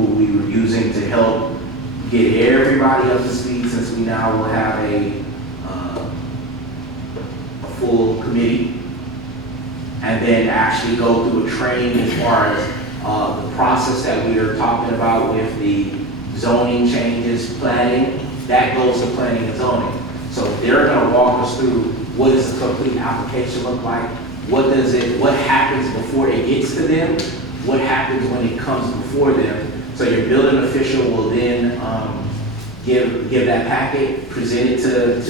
who we were using to help get everybody up to speed, since we now will have a full committee, and then actually go through a training as far as the process that we are talking about with the zoning changes, planning, that goes to planning and zoning. So they're gonna walk us through what does the complete application look like, what happens before it gets to them, what happens when it comes before them. So your building official will then give that packet, present it to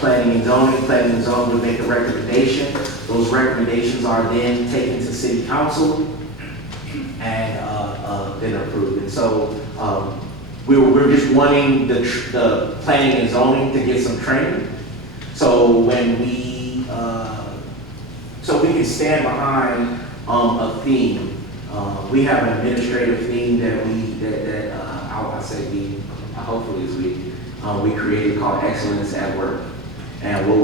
planning and zoning. Planning and zoning will make a recommendation. Those recommendations are then taken to city council and then approved. And so we're just wanting the planning and zoning to get some training. So when we can stand behind a theme. We have an administrative theme we created called Excellence at Work. And what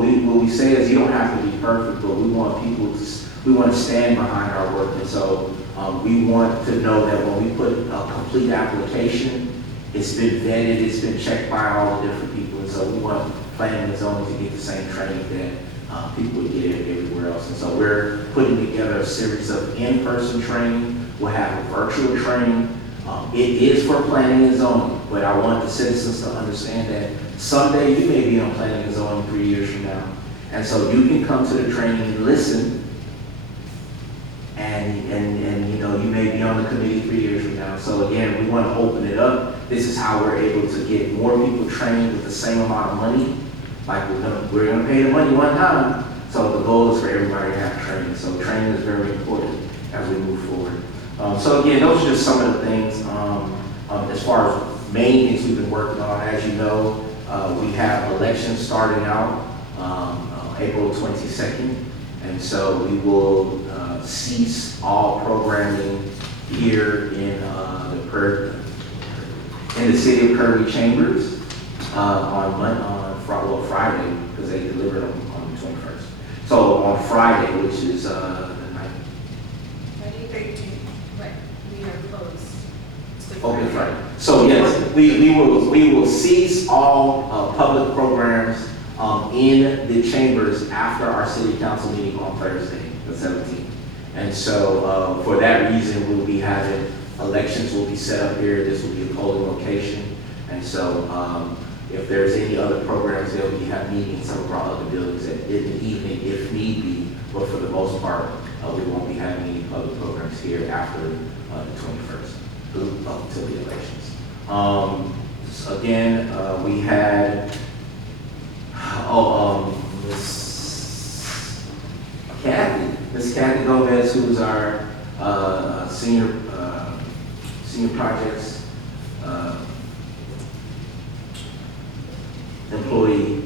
we say is you don't have to be perfect, but we want to stand behind our work. And so we want to know that when we put a complete application, it's been vetted, it's been checked by all the different people. And so we want planning and zoning to get the same training that people would get everywhere else. And so we're putting together a series of in-person training. We'll have a virtual training. It is for planning and zoning, but I want the citizens to understand that someday you may be on planning and zoning 3 years from now. And so you can come to the training and listen, and you may be on the committee 3 years from now. So again, we want to open it up. This is how we're able to get more people trained with the same amount of money. Like we're gonna pay the money one time. So the goal is for everybody to have training. So training is very important as we move forward. So again, those are just some of the things as far as main things we've been working on. As you know, we have elections starting out April 22nd, and so we will cease all programming here in the city of Kirby Chambers on Friday, because they delivered on the 21st. So on Friday, which is the 9th. Friday 13th, but we are closed. Okay, Friday. So yes, we will cease all public programs in the chambers after our city council meeting on Thursday, the 17th. And so for that reason, we'll be having elections will be set up here. This will be a polling location. And so if there's any other programs, they'll be having meetings in some of our other buildings in the evening if need be. But for the most part, we won't be having any public programs here after the 21st, up until the elections. Again, we had, Miss Kathy Gomez, who is our senior projects employee.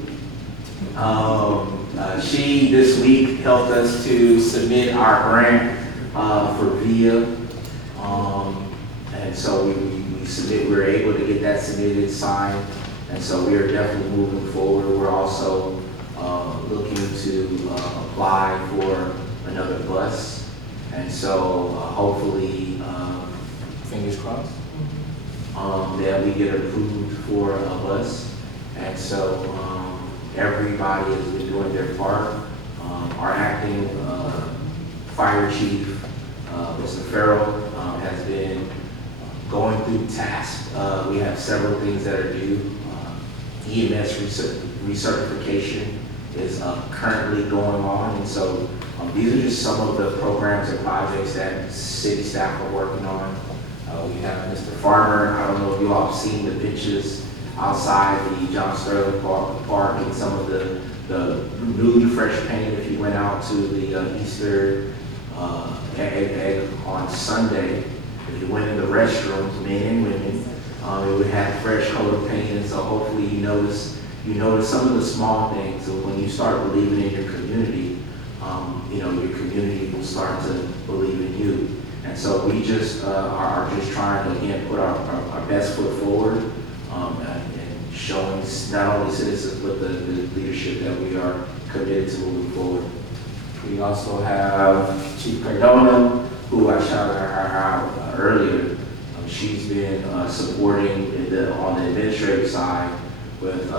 She this week helped us to submit our grant for VIA, and so we were able to get that submitted, signed, and so we are definitely moving forward. We're also looking to apply for another bus, and so hopefully, fingers crossed, that we get approved for a bus. And so everybody has been doing their part. Our acting fire chief, Mr. Farrell, has been going through tasks. We have several things that are due. EMS recertification is currently going on. And so these are just some of the programs and projects that city staff are working on. We have Mr. Farmer. I don't know if you all have seen the pictures outside the John Sterling Park and some of the newly fresh paint. If you went out to the Easter egg on Sunday, if you went in the restrooms, men and women, it would have fresh color paint. And so hopefully you notice some of the small things. So when you start believing in your community, your community will start to believe in you. And so we just are just trying to, again, put our best foot forward and showing not only citizens but the leadership that we are committed to moving forward. We also have Chief Cardona, who I shouted her out earlier. She's been supporting on the administrative side with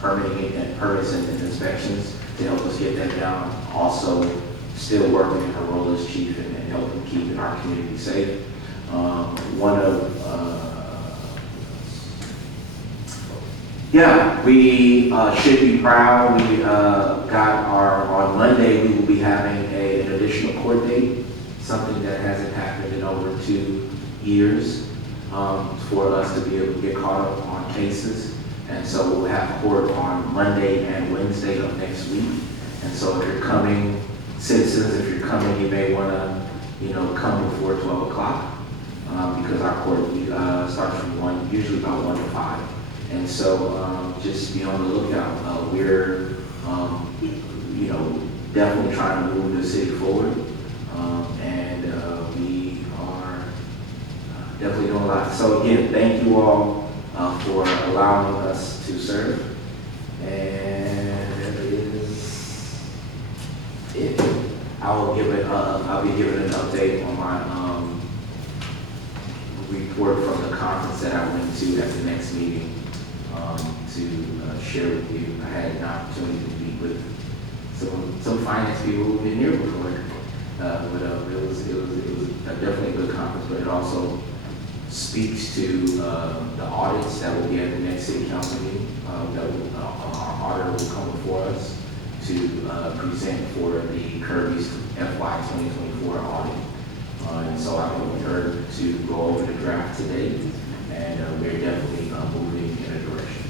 permitting and permits and inspections to help us get that down. Also, still working in her role as chief and helping keeping our community safe. We should be proud. We got on Monday, we will be having an additional court date, something that hasn't happened in over 2 years, for us to be able to get caught up on cases. And so we'll have court on Monday and Wednesday of next week. And so if you're coming, citizens, if you're coming, you may want to, come before 12 o'clock, because our court starts from usually about 1 to 5. And so just be on the lookout. We're, definitely trying to move the city forward. And we are definitely doing a lot. So again, thank you all for allowing us to serve. And that is it. I'll be giving an update on my report from the conference that I went to at the next meeting to share with you. I had an opportunity to meet with some finance people who've been here before, but it was definitely a good conference. But it also speaks to the audits that will be at the next city council meeting. Our auditor will come before us to present for the Kirby's FY 2024 audit. And so I hope with her to go over the draft today, and we're definitely moving in a direction.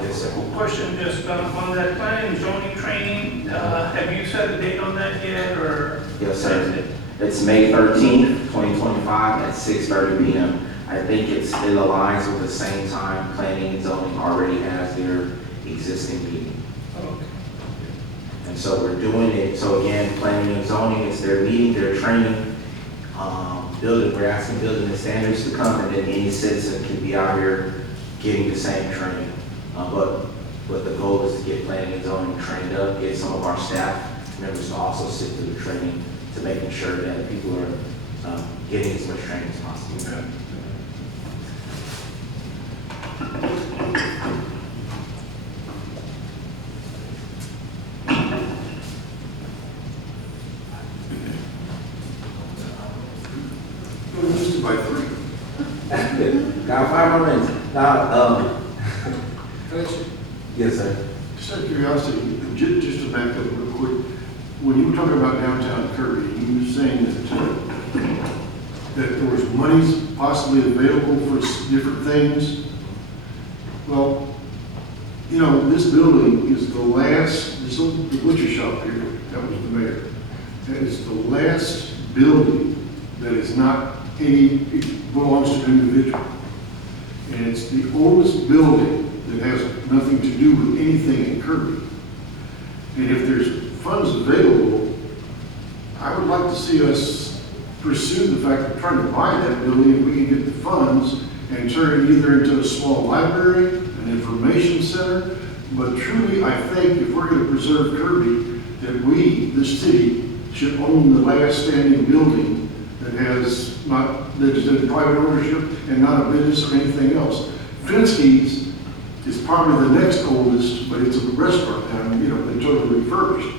Yes, sir. Question just on that planning and zoning training, have you set a date on that yet, or? Yes, sir. It's May 13th, 2025 at 6:30 p.m. I think it aligns with the same time planning and zoning already has their existing meeting. Okay. And so we're doing it. So again, planning and zoning, it's their meeting, their training, we're asking building the standards to come, and then any citizen can be out here getting the same training. But the goal is to get planning and zoning trained up, get some of our staff members to also sit through the training to making sure that people are getting as much training as possible. Just by 3. Got 5 more minutes. Now, yes, sir. Just out of curiosity, just to back up real quick, when you were talking about downtown Kirby, you were saying that there was monies possibly available for different things. Well, this building is the last, the butcher shop here, that was the mayor. That is the last building that is not it belongs to an individual. And it's the oldest building that has nothing to do with anything in Kirby. And if there's funds available, I would like to see us pursue the fact of trying to buy that building if we can get the funds and turn it either into a small library, an information center. But truly, I think if we're going to preserve Kirby, that we, the city, should own the last standing building that is in private ownership and not a business or anything else. Finsky's is probably the next oldest, but it's a restaurant now, been totally refurbished.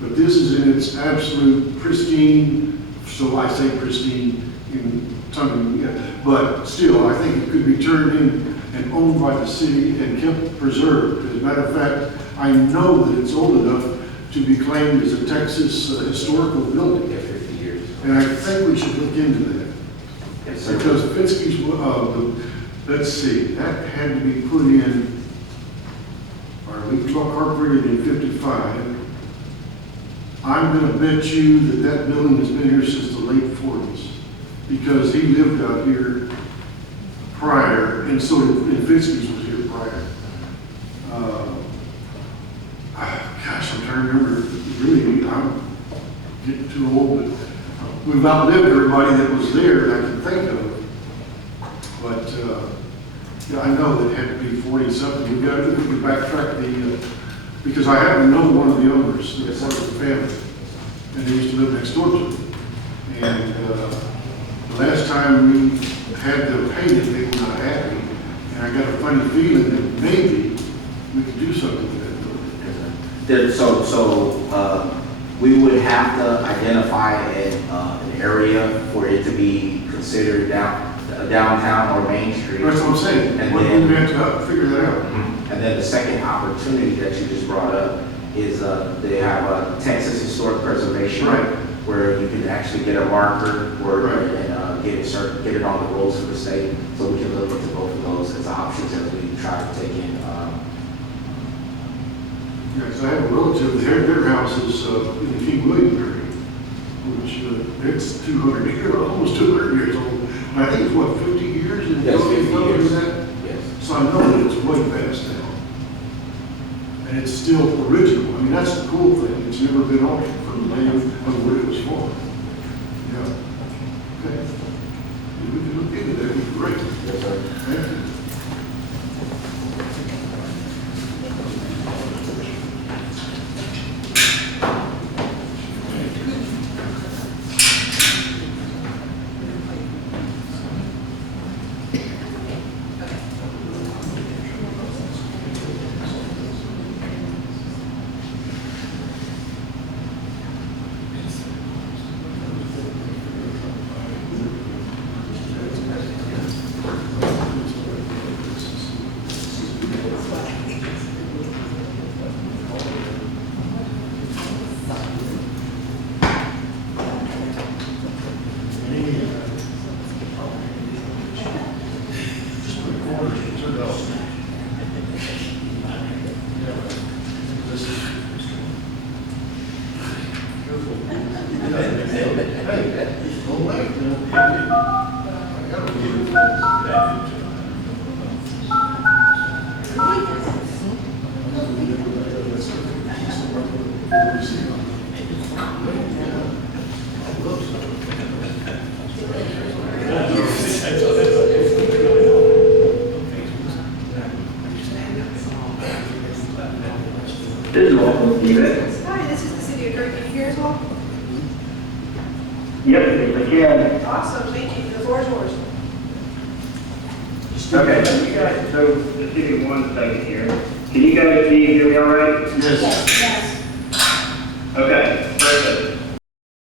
But this is in its absolute pristine, so I say pristine in tongue, but still, I think it could be turned in and owned by the city and kept preserved. As a matter of fact, I know that it's old enough to be claimed as a Texas historical building. Yeah, 50 years. And I think we should look into that. Yes, sir. Because Finsky's, let's see, that had to be put in, or we incorporated in 55. I'm going to bet you that building has been here since the late 40s, because he lived out here prior, and so and Finsky's was here prior. Gosh, I'm trying to remember. Really, I'm getting too old, but we've outlived everybody that was there that I can think of. But I know that it had to be 40-something. We could backtrack because I happen to know one of the owners, that's part of the family, and they used to live next door to me. And the last last time we had them painted, they were not happy. And I got a funny feeling that maybe we could do something with that building. We would have to identify an area for it to be considered downtown or Main Street. That's what I'm saying. And We're then- going to have to figure that out. And then the second opportunity that you just brought up is they have a Texas Historic Preservation. Right. Where you can actually get a marker or, Right. and get it on the rolls for the state. So we can look into both of those as options as we try to take in. Yeah, 'cause I have a relative, their house is in the King William area, which it's 200 years, almost 200 years old. And I think it's what, 50 years? in Yes, building, 50 something like years. that? Yes. So I know that it's way past now. And it's still original. I mean, that's the cool thing. It's never been altered from the land of where it was formed. Yeah. Okay. If we can look into that, it'd be great. Yes, sir. Thank you. This is Walter Stevens. Hi, this is the city of Kirby here as well. Yep, if I can. Awesome, thank you. The floor is yours. Okay, you guys, so just give me 1 second here. Can you guys see and hear me all right? Yes. Okay, perfect.